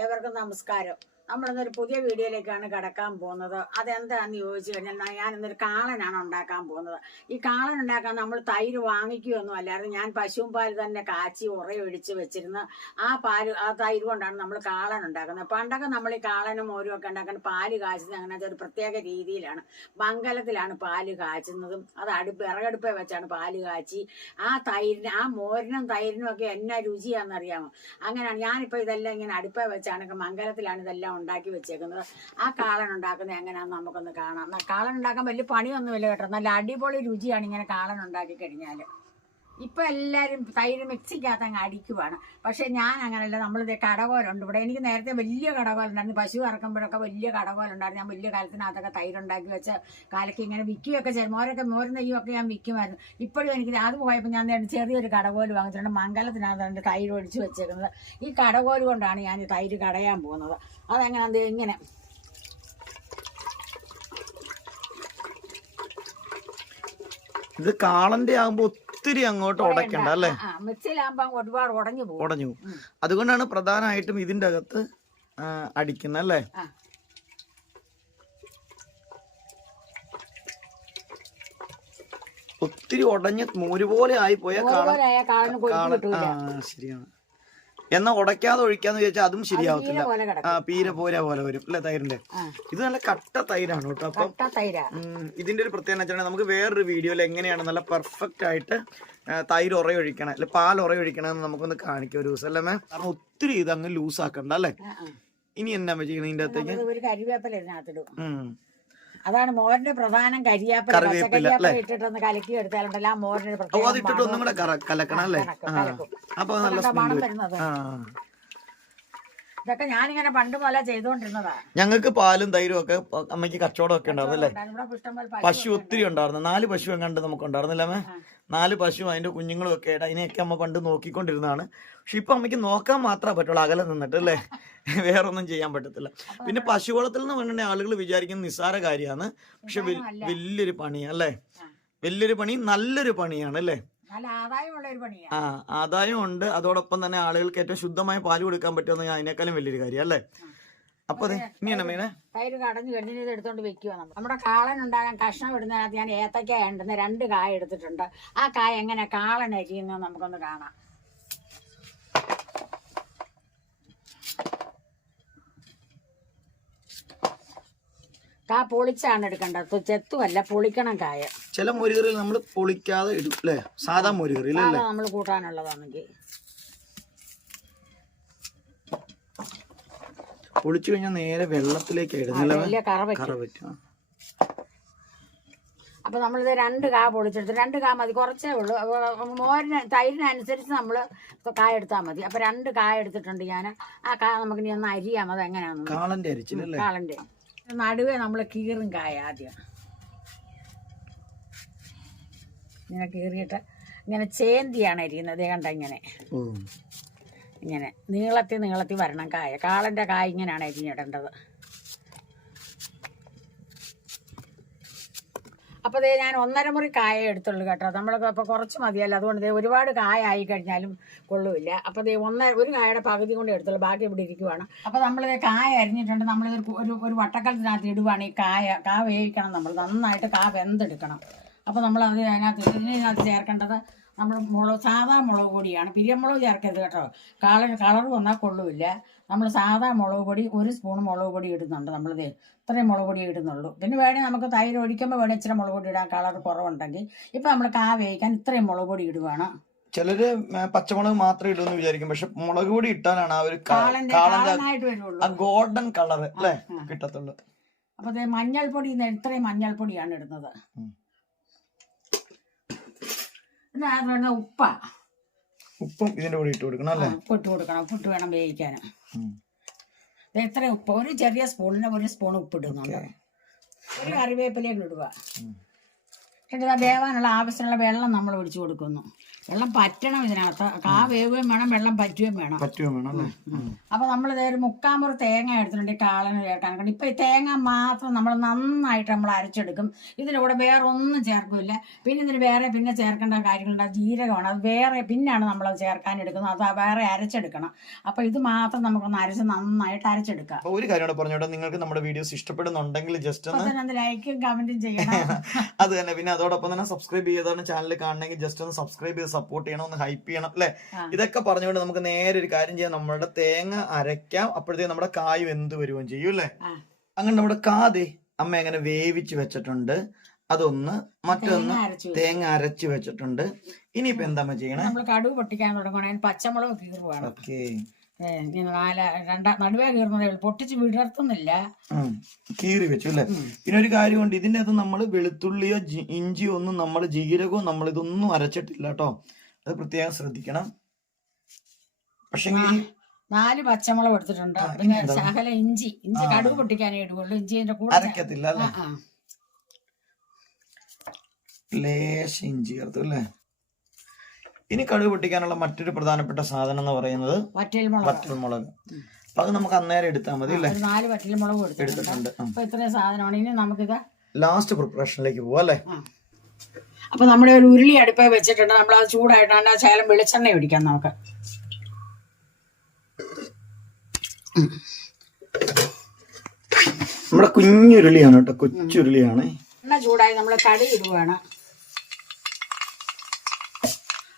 ഏവർക്കും നമസ്കാരം. നമ്മളിന്നൊരു പുതിയ വീഡിയോയിലേക്കാണ് കടക്കാൻ പോകുന്നത്. അതെന്താണെന്ന് ചോദിച്ചു കഴിഞ്ഞാൽ ഞാനിന്നൊരു കാളനാണ് ഉണ്ടാക്കാൻ പോകുന്നത്. ഈ കാളൻ ഉണ്ടാക്കാൻ നമ്മൾ തൈര് വാങ്ങിക്കുകയൊന്നും അല്ലായിരുന്നു. ഞാൻ പശുവും പാൽ തന്നെ കാച്ചി ഉറയൊഴിച്ച് വെച്ചിരുന്ന് ആ തൈര് കൊണ്ടാണ് നമ്മൾ കാളൻ ഉണ്ടാക്കുന്നത്. പണ്ടൊക്കെ നമ്മൾ ഈ കാളനും മോരും ഒക്കെ ഉണ്ടാക്കുന്ന പാല് കാച്ചുന്നത് അങ്ങനെ ഒരു പ്രത്യേക രീതിയിലാണ്. മംഗലത്തിലാണ് പാല് കാച്ചുന്നതും. അത് വിറകടുപ്പേ വെച്ചാണ് പാല് കാച്ചി ആ മോരിനും തൈരിനും ഒക്കെ എന്നാ രുചിയാണെന്നറിയാമോ. അങ്ങനെയാണ് ഞാനിപ്പോൾ ഇതെല്ലാം ഇങ്ങനെ അടുപ്പേ വെച്ചാണ് മംഗലത്തിലാണ് ഇതെല്ലാം ഉണ്ടാക്കി വെച്ചേക്കുന്നത്. ആ കാളൻ ഉണ്ടാക്കുന്നത് എങ്ങനെയാണെന്ന് നമുക്കൊന്ന് കാണാം. കാളൻ ഉണ്ടാക്കാൻ വലിയ പണിയൊന്നുമില്ല കേട്ടോ. നല്ല അടിപൊളി രുചിയാണ് ഇങ്ങനെ കാളൻ ഉണ്ടാക്കി കഴിഞ്ഞാൽ. ഇപ്പം എല്ലാവരും തൈര് മിക്സിക്കകത്ത് അങ്ങ് അടിക്കുവാണ്. പക്ഷേ ഞാൻ അങ്ങനെയല്ല. നമ്മളിത് കടകോലുണ്ട് ഇവിടെ. എനിക്ക് നേരത്തെ വലിയ കടകോലുണ്ടായിരുന്നു. പശു ഇറക്കുമ്പോഴൊക്കെ വലിയ കടകോലുണ്ടായിരുന്നു. ഞാൻ വലിയ കാലത്തിനകത്തൊക്കെ തൈരുണ്ടാക്കി വെച്ച് കാലയ്ക്ക് ഇങ്ങനെ വിൽക്കുകയൊക്കെ ചെയ്യും. മോരും നെയ്യൊക്കെ ഞാൻ വിൽക്കുമായിരുന്നു. ഇപ്പോഴും എനിക്ക് അത് പോയപ്പോൾ ഞാൻ ചെറിയൊരു കടകോല് വാങ്ങിച്ചിട്ടുണ്ട്. മംഗലത്തിനകത്തുണ്ട് തൈര് ഒഴിച്ച് വെച്ചേക്കുന്നത്. ഈ കടകോല് കൊണ്ടാണ് ഞാൻ ഈ തൈര് കടയാൻ പോകുന്നത്. അതെങ്ങനെ ഇങ്ങനെ ഇത് കാളന്റെ ആകുമ്പോ ഒത്തിരി അങ്ങോട്ട് ഉടക്കണ്ട അല്ലേ? മിക്സിയിലാകുമ്പോ ഒരുപാട് ഉടഞ്ഞു പോകും. അതുകൊണ്ടാണ് പ്രധാനമായിട്ടും ഇതിന്റെ അകത്ത് അടിക്കുന്നത് അല്ലേ? ഒത്തിരി ഉടഞ്ഞ് മോര് പോലെ ആയി പോയ ശരിയാണ്. എന്നാ ഉടയ്ക്കാതെ ഒഴിക്കാന്ന് ചോദിച്ചാൽ അതും ശരിയാവത്തില്ല. പീര പോലെ വരും അല്ലെ തൈരിന്റെ. ഇത് നല്ല കട്ട തൈരാണ് കേട്ടോ. അപ്പം ഇതിന്റെ ഒരു പ്രത്യേകത വെച്ചാൽ നമുക്ക് വേറൊരു വീഡിയോയിൽ എങ്ങനെയാണ് നല്ല പെർഫെക്റ്റ് ആയിട്ട് തൈര് ഉറയൊഴിക്കണം അല്ലെ പാൽ ഉറയൊഴിക്കണമെന്ന് നമുക്കൊന്ന് കാണിക്കാം ഒരു ദിവസം അല്ലേ? കാരണം ഒത്തിരി ഇത് അങ്ങ് ലൂസ് ആക്കണ്ട അല്ലേ? ഇനി എന്നാ ചെയ്യുന്നത് ഇതിന്റെ അകത്തേക്ക്? ഒരു കരിവേപ്പില ഇതിനകത്തിടും. അതാണ് മോരിന്റെ പ്രധാനം. കരിവേപ്പില ഇട്ടിട്ടൊന്ന് കലക്കി എടുത്താലുണ്ടല്ലോ ആ മോരിന്റെ ഒന്നും കൂടെ കലക്കണം അല്ലേ? അപ്പൊ നല്ല സ്മെല്ല് വരുന്നത്. ഇതൊക്കെ ഞാനിങ്ങനെ പണ്ട് പോലെ ചെയ്തോണ്ടിരുന്നതാ. ഞങ്ങൾക്ക് പാലും തൈരും ഒക്കെ അമ്മയ്ക്ക് കച്ചവടം ഒക്കെ ഉണ്ടായിരുന്നു അല്ലേ? പശു ഒത്തിരി ഉണ്ടായിരുന്നു. 4 പശു എങ്ങാണ്ട് നമുക്ക് ഉണ്ടായിരുന്നില്ല അമ്മേ? 4 പശു അതിന്റെ കുഞ്ഞുങ്ങളും ഒക്കെ ആയിട്ട് അതിനെയൊക്കെ അമ്മ പണ്ട് നോക്കിക്കൊണ്ടിരുന്നതാണ്. പക്ഷെ ഇപ്പൊ അമ്മയ്ക്ക് നോക്കാൻ മാത്രമേ പറ്റുള്ളൂ, അകലെ നിന്നിട്ട് അല്ലേ? വേറൊന്നും ചെയ്യാൻ പറ്റത്തില്ല. പിന്നെ പശു വളത്തിൽ നിന്ന് വേണ്ട ആളുകൾ വിചാരിക്കുന്ന നിസ്സാര കാര്യമാണ്. പക്ഷെ വലിയൊരു പണിയാണ് അല്ലേ? വലിയൊരു പണി, നല്ലൊരു പണിയാണ് അല്ലേ? ആദായം ഉണ്ട്. അതോടൊപ്പം തന്നെ ആളുകൾക്ക് ഏറ്റവും ശുദ്ധമായ പാല് കൊടുക്കാൻ പറ്റുമെന്ന് അതിനേക്കാളും വലിയൊരു കാര്യം അല്ലേ? അപ്പൊ ഇനിയാണ് മീനെ തൈര് കടഞ്ഞു കെട്ടിന് എടുത്തോണ്ട് വെക്കുക. നമ്മുടെ കാളൻ ഉണ്ടാകാൻ കഷ്ണം ഇടുന്നതിനകത്ത് ഞാൻ ഏത്തക്കായ ഉണ്ടെന്ന് 2 കായ എടുത്തിട്ടുണ്ട്. ആ കായ എങ്ങനെ കാളൻ അരിയുന്നത് നമുക്കൊന്ന് കാണാം. കാ പൊളിച്ചാണ് എടുക്കേണ്ടത്, ചെത്തുമല്ല, പൊളിക്കണം കായ. ചില മോരുകറിയിൽ നമ്മൾ പൊളിക്കാതെ ഇടും അല്ലേ? സാധാ മോരുകറി നമ്മൾ കൂട്ടാനുള്ളതാണെങ്കിൽ പൊളിച്ചു കഴിഞ്ഞാൽ നേരെ വെള്ളത്തിലേക്ക് ഇടുന്നില്ല, കറ പറ്റും. അപ്പൊ നമ്മളിത് 2 കാ പൊളിച്ചെടുത്ത്. 2 കാ മതി, കുറച്ചേ ഉള്ളൂ. തൈരിനനുസരിച്ച് നമ്മൾ കായ എടുത്താൽ മതി. അപ്പൊ 2 കായ എടുത്തിട്ടുണ്ട് ഞാൻ. ആ കായ നമുക്ക് ഇനി ഒന്ന് അരിയാം. അത് എങ്ങനെയാണെന്ന്. കാളന്റെ നടുവേ നമ്മൾ കീറും കായ ആദ്യം. ഇങ്ങനെ കീറിയിട്ട് ഇങ്ങനെ ചേന്തിയാണ് അരിയുന്നത്. കണ്ട ഇങ്ങനെ നീളത്തി വരണം കായ. കാളന്റെ കായ ഇങ്ങനെയാണ് അരിഞ്ഞിടേണ്ടത്. അപ്പോൾ ഞാൻ 1.5 മുറി കായ എടുത്തുള്ളൂ കേട്ടോ. നമ്മളൊക്കെ അപ്പോൾ കുറച്ച് മതിയല്ലോ. അതുകൊണ്ട് ഒരുപാട് കായ ആയി കഴിഞ്ഞാലും കൊള്ളുമില്ല. അപ്പോൾ ഒരു കായയുടെ പകുതി കൊണ്ട് എടുത്തുള്ളൂ, ബാക്കി ഇവിടെ ഇരിക്കുവാണ്. അപ്പോൾ നമ്മളിത് കായ അരിഞ്ഞിട്ടുണ്ട്. നമ്മളിത് ഒരു വട്ടക്കലത്തിനകത്ത് ഇടുവാണ്. ഈ കാ വേവിക്കണം. നമ്മൾ നന്നായിട്ട് കാ വെന്തെടുക്കണം. അപ്പോൾ നമ്മളത് ഇതിനകത്ത് ചേർക്കേണ്ടത് നമ്മൾ സാധാ മുളക് പൊടിയാണ്. പിരിയമുളക് ചേർക്കരുത് കേട്ടോ. കളർ വന്നാൽ കൊള്ളുമില്ല. നമ്മൾ സാധാ മുളക് പൊടി 1 സ്പൂൺ മുളക് പൊടി ഇടുന്നുണ്ട്. നമ്മളിത് ഇത്രയും മുളക് പൊടി ഇടുന്നുള്ളൂ. പിന്നെ വേണമെങ്കിൽ നമുക്ക് തൈര് ഒഴിക്കുമ്പോൾ വേണമെങ്കിൽ ഇച്ചിരി മുളക് പൊടി ഇടാൻ, കളർ കുറവുണ്ടെങ്കിൽ. ഇപ്പം നമ്മൾ കാ വേവിക്കാൻ ഇത്രയും മുളക് പൊടി ഇടുവാണ്. ചിലര് പച്ചമുളക് മാത്രം ഇടുമെന്ന് വിചാരിക്കും. പക്ഷെ മുളക് പൊടി ഇട്ടാലാണ് ആ ഒരു ഗോൾഡൻ കളർ അല്ലേ കിട്ടത്തുള്ളൂ. അപ്പൊ മഞ്ഞൾപ്പൊടി ഇത്രയും മഞ്ഞൾപ്പൊടിയാണ് ഇടുന്നത്. ഉപ്പും ഇതിന്റെ കൂടെ ഇട്ട് കൊടുക്കണം അല്ലേ? ഉപ്പിട്ട് കൊടുക്കണം. ഉപ്പിട്ട് വേണം വേവിക്കാൻ. എത്ര ഉപ്പ്? ഒരു ചെറിയ സ്പൂണിന് 1 സ്പൂൺ ഉപ്പിടുന്നുണ്ട്. ഒരു കറിവേപ്പിലേക്ക് ഇടുക. എന്നിട്ട് വേവാനുള്ള ആവശ്യമുള്ള വെള്ളം നമ്മൾ ഒഴിച്ചു കൊടുക്കുന്നു. വെള്ളം പറ്റണം ഇതിനകത്ത്. കാ വേവുകയും വേണം, വെള്ളം പറ്റുകയും വേണം. അല്ലേ? അപ്പൊ നമ്മളിത് ഒരു 3/4 മുറി തേങ്ങ എടുത്തിട്ടുണ്ട് ഈ കാളന് ചേർക്കാൻ. ഇപ്പൊ ഈ തേങ്ങ മാത്രം നമ്മൾ നന്നായിട്ട് നമ്മൾ അരച്ചെടുക്കും. ഇതിന്റെ കൂടെ വേറെ ഒന്നും ചേർക്കില്ല. പിന്നെ ഇതിന് വേറെ പിന്നെ ചേർക്കേണ്ട കാര്യങ്ങളുണ്ട്. ജീരകമാണ്, അത് വേറെ പിന്നാണ് നമ്മൾ ചേർക്കാൻ എടുക്കുന്നത്. അത് വേറെ അരച്ചെടുക്കണം. അപ്പൊ ഇത് മാത്രം നമുക്കൊന്ന് അരച്ച് നന്നായിട്ട് അരച്ചെടുക്കാം. ഒരു കാര്യം പറഞ്ഞോട്ടെ, നിങ്ങൾക്ക് നമ്മുടെ വീഡിയോസ് ഇഷ്ടപ്പെടുന്നുണ്ടെങ്കിൽ ജസ്റ്റ് ഒന്ന് ലൈക്കും കമന്റും ചെയ്യണം. അത് തന്നെ. പിന്നെ അതോടൊപ്പം തന്നെ സബ്സ്ക്രൈബ് ചെയ്താണ് ചാനൽ കാണണമെങ്കിൽ ജസ്റ്റ് ഒന്ന് സബ്സ്ക്രൈബ് ചെയ്ത് സപ്പോർട്ട് ചെയ്യണം, ഒന്ന് ഹൈപ്പ് ചെയ്യണം അല്ലെ. ഇതൊക്കെ പറഞ്ഞുകൊണ്ട് നമുക്ക് നേരെ ഒരു കാര്യം ചെയ്യാം. നമ്മളുടെ തേങ്ങ അരയ്ക്കാം, അപ്പോഴത്തേക്ക് നമ്മുടെ കായ് വെന്ത് വരുകയും ചെയ്യും അല്ലേ. അങ്ങനെ നമ്മുടെ കാതേ അമ്മ എങ്ങനെ വേവിച്ച് വെച്ചിട്ടുണ്ട്, അതൊന്ന് മറ്റൊന്ന് തേങ്ങ അരച്ച് വെച്ചിട്ടുണ്ട്. ഇനിയിപ്പോ എന്താ ചെയ്യണേ? നമ്മൾ കടുക് പൊട്ടിക്കാൻ തുടങ്ങണേ. പച്ചമുളക് കീറുവാണ്. നടുവേ കീറുന്നതേ ഉള്ളൂ, പൊട്ടിച്ച് വിടർത്തുന്നില്ല. കീറി വെച്ചു അല്ലെ. പിന്നെ ഒരു കാര്യമുണ്ട്, ഇതിന്റെ അകത്ത് നമ്മൾ വെളുത്തുള്ളിയോ ഇഞ്ചിയോ ഒന്നും നമ്മൾ ജീരകവും നമ്മൾ ഇതൊന്നും അരച്ചിട്ടില്ല കേട്ടോ. അത് പ്രത്യേകം ശ്രദ്ധിക്കണം. പക്ഷെ 4 പച്ചമുളക് എടുത്തിട്ടുണ്ട്. പിന്നെ ശകല ഇഞ്ചി കടുക് പൊട്ടിക്കാനേ ഇടുകയുള്ളൂ. ഇഞ്ചിന്റെ കൂടെ അരക്കത്തില്ല അല്ലേ. ലേശ ഇഞ്ചി ചേർത്തു അല്ലേ. ഇനി കടുക് പൊട്ടിക്കാനുള്ള മറ്റൊരു പ്രധാനപ്പെട്ട സാധനം എന്ന് പറയുന്നത് വറ്റൽമുളക്. അപ്പൊ അത് നമുക്ക് അന്നേരം എടുത്താൽ മതി അല്ലേ. 4 വറ്റൽമുളക് എടുത്തിട്ടുണ്ട്. അപ്പൊ ഇത്രയും സാധനമാണ്. ഇനി നമുക്കിത് ലാസ്റ്റ് പ്രിപ്പറേഷനിലേക്ക് പോവാം അല്ലേ. അപ്പൊ നമ്മുടെ ഒരു ഉരുളി അടുപ്പേ വെച്ചിട്ടുണ്ട്. നമ്മൾ അത് ചൂടായിട്ടാണ് ശകലം വെളിച്ചെണ്ണ ഒഴിക്കാം നമുക്ക്. നമ്മുടെ കുഞ്ഞുരുളിയാണ് കേട്ടോ, കൊച്ചുരുളിയാണ്. എണ്ണ ചൂടായി നമ്മൾ കടി ഇടുവാണ്.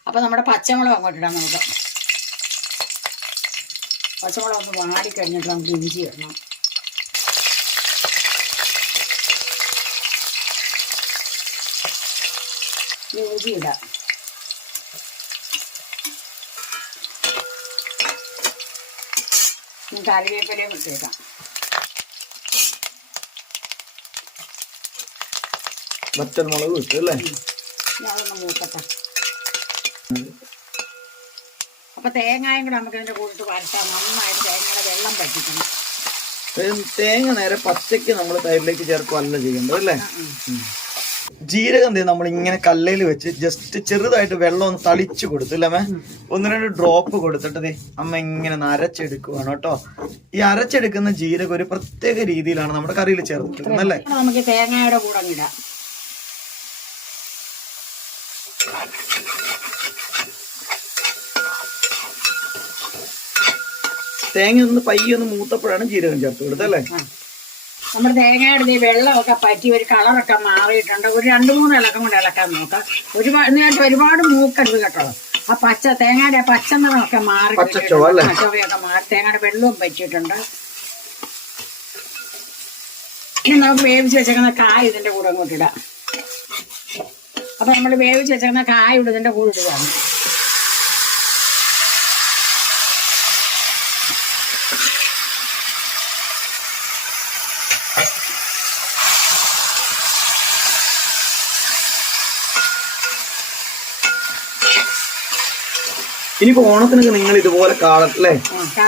അപ്പൊ നമ്മുടെ പച്ചമുളക് അങ്ങോട്ട് ഇടാം നമുക്ക്. പച്ചമുളക് ഒന്ന് വാടിക്കഴിഞ്ഞിട്ട് നമുക്ക് ഇഞ്ചി ഇടണം. ഇഞ്ചി ഇടാം. കറിവേപ്പിലയും ഇട്ടേക്കാം. വറ്റൽമുളക് ഇട്ടു അല്ലേ. അതൊന്ന് മൂക്കട്ടെ. അപ്പൊ തേങ്ങയും കൂടെ നമുക്ക് ഇതിന്റെ കൂട്ടത്ത് വരട്ടാം. നന്നായിട്ട് തേങ്ങയുടെ വെള്ളം പറ്റിക്കണം. തേങ്ങ നേരെ പച്ചയ്ക്ക് നമ്മൾ തൈരിലേക്ക് ചേർക്കുകയല്ല ചെയ്യേണ്ടത് അല്ലേ. ജീരകം എന്ത് നമ്മൾ ഇങ്ങനെ കല്ലയിൽ വെച്ച് ജസ്റ്റ് ചെറുതായിട്ട് വെള്ളം ഒന്ന് തളിച്ചു കൊടുത്തു അല്ലേ. 1-2 ഡ്രോപ്പ് കൊടുത്തിട്ട് അമ്മ ഇങ്ങനെ അരച്ചെടുക്കുവാണ് കേട്ടോ. ഈ അരച്ചെടുക്കുന്ന ജീരകം ഒരു പ്രത്യേക രീതിയിലാണ് നമ്മുടെ കറിയിൽ ചേർത്തിരിക്കുന്നത് അല്ലേ. നമുക്ക് തേങ്ങയുടെ കൂടെ ഇടാം. തേങ്ങ ഒന്ന് പയ്യൊന്ന് മൂത്തപ്പോഴാണ് ജീരകം ചേർത്ത് കൊടുത്തത് അല്ലേ. നമ്മുടെ തേങ്ങയുടെ വെള്ളമൊക്കെ പറ്റി ഒരു കളറൊക്കെ മാറിയിട്ടുണ്ട്. ഒരു 2-3 ഇളക്കം കൊണ്ട് ഇളക്കാൻ നോക്കാം. ഒരുപാട് മൂക്കരുത് കേട്ടോ. ആ തേങ്ങയുടെ പച്ച നിറമൊക്കെ മാറി, ചൊവയൊക്കെ മാറി, തേങ്ങയുടെ വെള്ളവും പറ്റിയിട്ടുണ്ട്. ഇനി നമുക്ക് വേവിച്ച് വെച്ചേക്കുന്ന കായ് ഇതിന്റെ കൂടെ അങ്ങോട്ട് ഇടാം. അപ്പൊ നമ്മൾ വേവിച്ച് വെച്ചേക്കുന്ന കായ് ഇതിന്റെ കൂടെ ഇടുകയാണ്. ഇനിയിപ്പോ ഓണത്തിനൊക്കെ നിങ്ങൾ ഇതുപോലെ കാളല്ലേ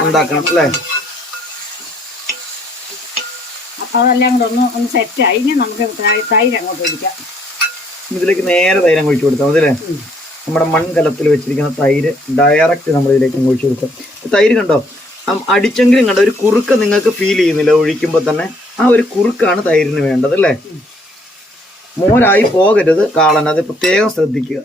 ഉണ്ടാക്കണം അല്ലേ. അപ്പൊ അതെല്ലാം കൂടെ ഒന്ന് സെറ്റായി. ഇനി നമുക്ക് തൈര് അങ്ങോട്ട് ഒഴിക്കാം. ഇതിലേക്ക് നേരെ തൈര് ഒഴിച്ചു കൊടുത്താൽ മതി അല്ലേ. നമ്മുടെ മൺകലത്തിൽ വെച്ചിരിക്കുന്ന തൈര് ഡയറക്റ്റ് നമ്മൾ ഇതിലേക്ക് ഒഴിച്ചു കൊടുക്കാം. തൈര് കണ്ടോ, അടിച്ചെങ്കിലും കണ്ടോ ഒരു കുറുക്ക് നിങ്ങൾക്ക് ഫീൽ ചെയ്യുന്നില്ല ഒഴിക്കുമ്പോൾ തന്നെ. ആ ഒരു കുറുക്കാണ് തൈരിന് വേണ്ടത് അല്ലേ. മോരായി പോകരുത് കാളൻ, അത് പ്രത്യേകം ശ്രദ്ധിക്കുക.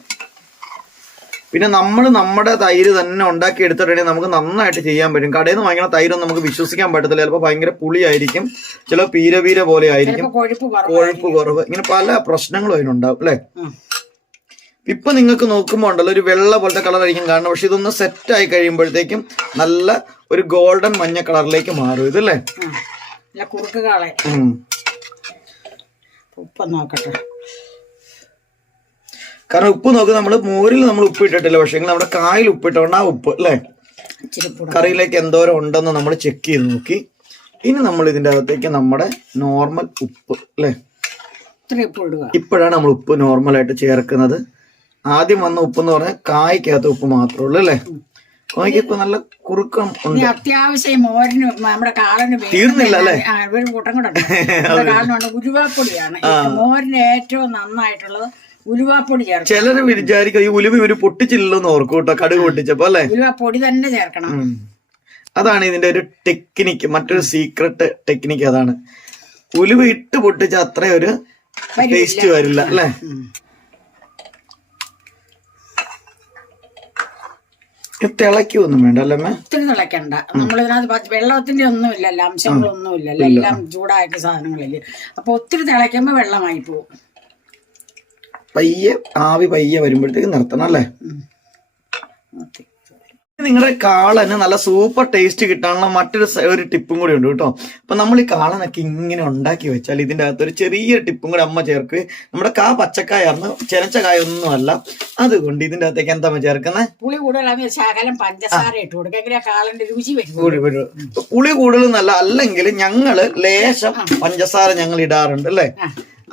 പിന്നെ നമ്മൾ നമ്മുടെ തൈര് തന്നെ ഉണ്ടാക്കി എടുത്തിട്ടുണ്ടെങ്കിൽ നമുക്ക് നന്നായിട്ട് ചെയ്യാൻ പറ്റും. കടയിൽ നിന്ന് വാങ്ങിക്കുന്ന തൈരൊന്നും നമുക്ക് വിശ്വസിക്കാൻ പറ്റത്തില്ല. ചിലപ്പോൾ ഭയങ്കര പുളിയായിരിക്കും, ചില പീര പോലെ ആയിരിക്കും, കൊഴുപ്പ് കുറവ്, ഇങ്ങനെ പല പ്രശ്നങ്ങളും അതിനുണ്ടാവും അല്ലെ. ഇപ്പൊ നിങ്ങൾക്ക് നോക്കുമ്പോൾ ഉണ്ടല്ലോ ഒരു വെള്ള പോലത്തെ കളറായിരിക്കും കാണുന്നത്. പക്ഷെ ഇതൊന്ന് സെറ്റ് ആയി കഴിയുമ്പോഴത്തേക്കും നല്ല ഒരു ഗോൾഡൻ മഞ്ഞ കളറിലേക്ക് മാറും ഇതല്ലേ. ഉപ്പ് നോക്കട്ടെ. കാരണം ഉപ്പ് നോക്ക്, നമ്മള് മോരിൽ നമ്മൾ ഉപ്പ് ഇട്ടിട്ടില്ല, പക്ഷെ നമ്മുടെ കായിൽ ഉപ്പിട്ടോണ്ട് ആ ഉപ്പ് അല്ലേ കറിയിലേക്ക് എന്തോരം ഉണ്ടെന്ന് നമ്മൾ ചെക്ക് ചെയ്ത് നോക്കി. ഇനി നമ്മൾ ഇതിന്റെ അകത്തേക്ക് നമ്മുടെ നോർമൽ ഉപ്പ് അല്ലേ, ഇപ്പോഴാണ് നമ്മൾ ഉപ്പ് നോർമലായിട്ട് ചേർക്കുന്നത്. ആദ്യം വന്ന ഉപ്പ് എന്ന് പറഞ്ഞാൽ കായ്ക്കകത്ത് ഉപ്പ് മാത്രമേ ഉള്ളൂ അല്ലേ. കായ്ക്ക് നല്ല കുറുക്കം ഉണ്ട്. അത്യാവശ്യം മോരിന് നമ്മുടെ കാളന് തീർന്നില്ല അല്ലേ. കൂട്ടം കൂടെ കാളിനുണ്ട്. ഉരുവാപ്പൊടിയാണ് മോരിന് ഏറ്റവും നന്നായിട്ടുള്ളത്. ഉലുവാപ്പൊടി ചേർക്കണം. ചിലര് വിചാരിക്കും ഈ ഉലുവ ഇവര് പൊട്ടിച്ചില്ലെന്ന് ഓർക്കും കേട്ടോ, കടുക് പൊട്ടിച്ചപ്പോ അല്ലെ. ഉലുവാപ്പൊടി തന്നെ ചേർക്കണം. അതാണ് ഇതിന്റെ ഒരു ടെക്നിക്ക്, മറ്റൊരു സീക്രട്ട് ടെക്നിക്ക് അതാണ്. ഉലുവ ഇട്ട് പൊട്ടിച്ച അത്ര ഒരു ടേസ്റ്റ് വരില്ല അല്ലെ. തിളക്കൊന്നും വേണ്ട അല്ലേ? ഒത്തിരി തിളക്കണ്ട. നമ്മളിതിനകത്ത് വെള്ളത്തിന്റെ ഒന്നും ഇല്ലല്ലോ, അംശങ്ങളൊന്നും ഇല്ലല്ലോ, എല്ലാം ചൂടായ സാധനങ്ങളില്ലേ. അപ്പൊ ഒത്തിരി തിളയ്ക്കുമ്പോ വെള്ളമായി പോകും. പയ്യെ ആവി പയ്യെ വരുമ്പോഴത്തേക്ക് നിർത്തണം അല്ലേ. നിങ്ങളുടെ കാളന് നല്ല സൂപ്പർ ടേസ്റ്റ് കിട്ടാനുള്ള മറ്റൊരു ടിപ്പും കൂടി ഉണ്ട് കേട്ടോ. അപ്പൊ നമ്മൾ ഈ കാളനൊക്കെ ഇങ്ങനെ ഉണ്ടാക്കി വെച്ചാൽ ഇതിന്റെ അകത്ത് ഒരു ചെറിയൊരു ടിപ്പും കൂടി അമ്മ ചേർക്കുക. നമ്മുടെ പച്ചക്കായായിരുന്നു, ചെനച്ച കായ ഒന്നും അല്ല. അതുകൊണ്ട് ഇതിന്റെ അകത്തേക്ക് എന്താ ചേർക്കുന്നത്? പുളി കൂടുതൽ ശകലം പഞ്ചസാര ഇട്ട് കൊടുക്കുക, കാളന്റെ രുചി വരും. പുളി കൂടുതലൊന്നല്ല, അല്ലെങ്കിൽ ഞങ്ങള് ലേശം പഞ്ചസാര ഞങ്ങൾ ഇടാറുണ്ട് അല്ലേ.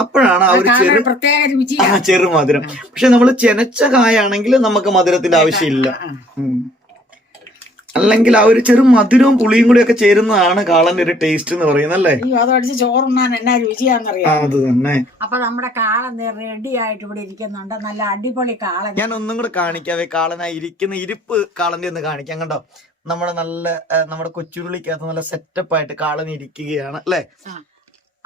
അപ്പോഴാണ് ആ ഒരു പ്രത്യേക രുചി, ചെറുമധുരം. പക്ഷെ നമ്മൾ ചെനച്ച കായാണെങ്കിൽ നമുക്ക് മധുരത്തിന്റെ ആവശ്യമില്ല. അല്ലെങ്കിൽ ആ ഒരു ചെറു മധുരവും പുളിയും കൂടി ഒക്കെ ചേരുന്നതാണ് കാളന്റെ ഒരു ടേസ്റ്റ് എന്ന് പറയുന്നത് അല്ലേ. അതടിച്ച് ചോറുണ്ണാൻ എന്നാ രുചിയാന്നറിയാം. അത് തന്നെ. അപ്പൊ നമ്മുടെ കാളൻ റെഡി ആയിട്ട് ഇവിടെ ഇരിക്കുന്നുണ്ട്. നല്ല അടിപൊളി കാളൻ. ഞാൻ ഒന്നും കൂടെ കാണിക്കാവേ, കാളനായി ഇരിക്കുന്ന ഇരിപ്പ് കാളന്റെ ഒന്ന് കാണിക്കാം കണ്ടോ. നമ്മുടെ കൊച്ചുരുളിക്കകത്ത് നല്ല സെറ്റപ്പ് ആയിട്ട് കാളൻ ഇരിക്കുകയാണ് അല്ലെ.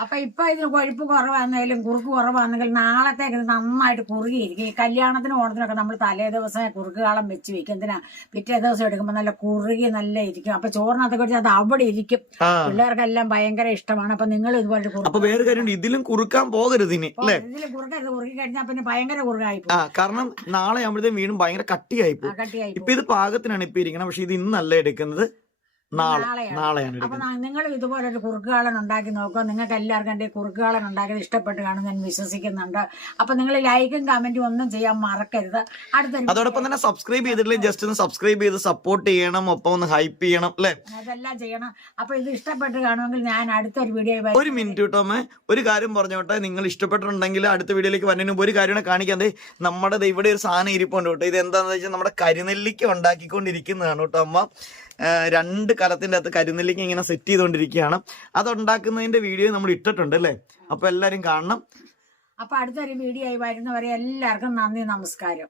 അപ്പൊ ഇപ്പൊ ഇതിന് കൊഴുപ്പ് കുറവാണെങ്കിലും കുറുക്ക് കുറവാണെങ്കിൽ നാളത്തേക്ക് ഇത് നന്നായിട്ട് കുറുകിയിരിക്കും. ഈ കല്യാണത്തിനും ഓണത്തിനൊക്കെ നമ്മൾ തലേ ദിവസം കുറുക്ക് കാളം വെച്ച് വെക്കും. എന്തിനാ, പിറ്റേ ദിവസം എടുക്കുമ്പോ നല്ല കുറുകി നല്ല ഇരിക്കും. അപ്പൊ ചോറിനകത്ത് കുറിച്ച് അത് അവിടെ ഇരിക്കും. പിള്ളേർക്കെല്ലാം ഭയങ്കര ഇഷ്ടമാണ്. അപ്പൊ നിങ്ങൾ ഇതുപോലെ വേറെ കാര്യം, ഇതിലും കുറുക്കാൻ പോകരുത് ഇനി അല്ലേ. ഇതിൽ കുറുക്കരുത്, കുറുക്കി കഴിഞ്ഞാൽ പിന്നെ ഭയങ്കര കുറുകായി പോകും. കാരണം നാളെ ആകുമ്പോഴത്തേക്കും വീണ്ടും ഭയങ്കര കട്ടിയായി പോകും. ഇപ്പൊ ഇത് പാകത്തിനാണ് ഇപ്പൊ ഇരിക്കണം. പക്ഷെ ഇത് ഇന്നല്ല എടുക്കുന്നത്, നാളെയാണ്. അപ്പൊ നിങ്ങൾ ഇതുപോലെ ഒരു കുറുക്കുകാളൻ ഉണ്ടാക്കി നോക്കുക. നിങ്ങൾക്ക് എല്ലാവർക്കും എന്റെ കുറുക്കുകാളൻ ഉണ്ടാക്കിയത് ഇഷ്ടപ്പെട്ട് കാണും ഞാൻ വിശ്വസിക്കുന്നുണ്ട്. അപ്പൊ നിങ്ങൾ ലൈക്കും കമന്റും ഒന്നും ചെയ്യാൻ മറക്കരുത്. അതോടൊപ്പം തന്നെ സബ്സ്ക്രൈബ് ചെയ്തിട്ടില്ലേ, ജസ്റ്റ് ഒന്ന് സബ്സ്ക്രൈബ് ചെയ്ത് സപ്പോർട്ട് ചെയ്യണം, ഒപ്പം ഒന്ന് ഹൈപ്പ് ചെയ്യണം അല്ലെ. അതെല്ലാം ചെയ്യണം. അപ്പൊ ഇത് ഇഷ്ടപ്പെട്ട് കാണുമെങ്കിൽ ഞാൻ അടുത്തൊരു വീഡിയോ. ഒരു മിനിറ്റ് കേട്ടോമ്മേ, ഒരു കാര്യം പറഞ്ഞോട്ടെ. നിങ്ങൾ ഇഷ്ടപ്പെട്ടിട്ടുണ്ടെങ്കിൽ അടുത്ത വീഡിയോയിലേക്ക് വരുന്നതിന് മുമ്പ് ഒരു കാര്യം കാണിക്കാൻ. നമ്മുടെ ഇവിടെ ഒരു സാധനം ഇരിപ്പുണ്ട് കേട്ടോ. ഇത് എന്താണെന്ന് വെച്ചാൽ നമ്മുടെ കരിനെല്ലിക്ക ഉണ്ടാക്കിക്കൊണ്ടിരിക്കുന്നതാണ് കേട്ടോ അമ്മ. 2 കലത്തിന്റെ അകത്ത് കരിനെല്ലിക്ക ഇങ്ങനെ സെറ്റ് ചെയ്തുകൊണ്ടിരിക്കുകയാണ്. അതുണ്ടാക്കുന്നതിന്റെ വീഡിയോ നമ്മൾ ഇട്ടിട്ടുണ്ട് അല്ലേ. അപ്പൊ എല്ലാരും കാണണം. അപ്പൊ അടുത്തൊരു വീഡിയോ ആയി വരുന്നവരെ എല്ലാവർക്കും നന്ദി, നമസ്കാരം.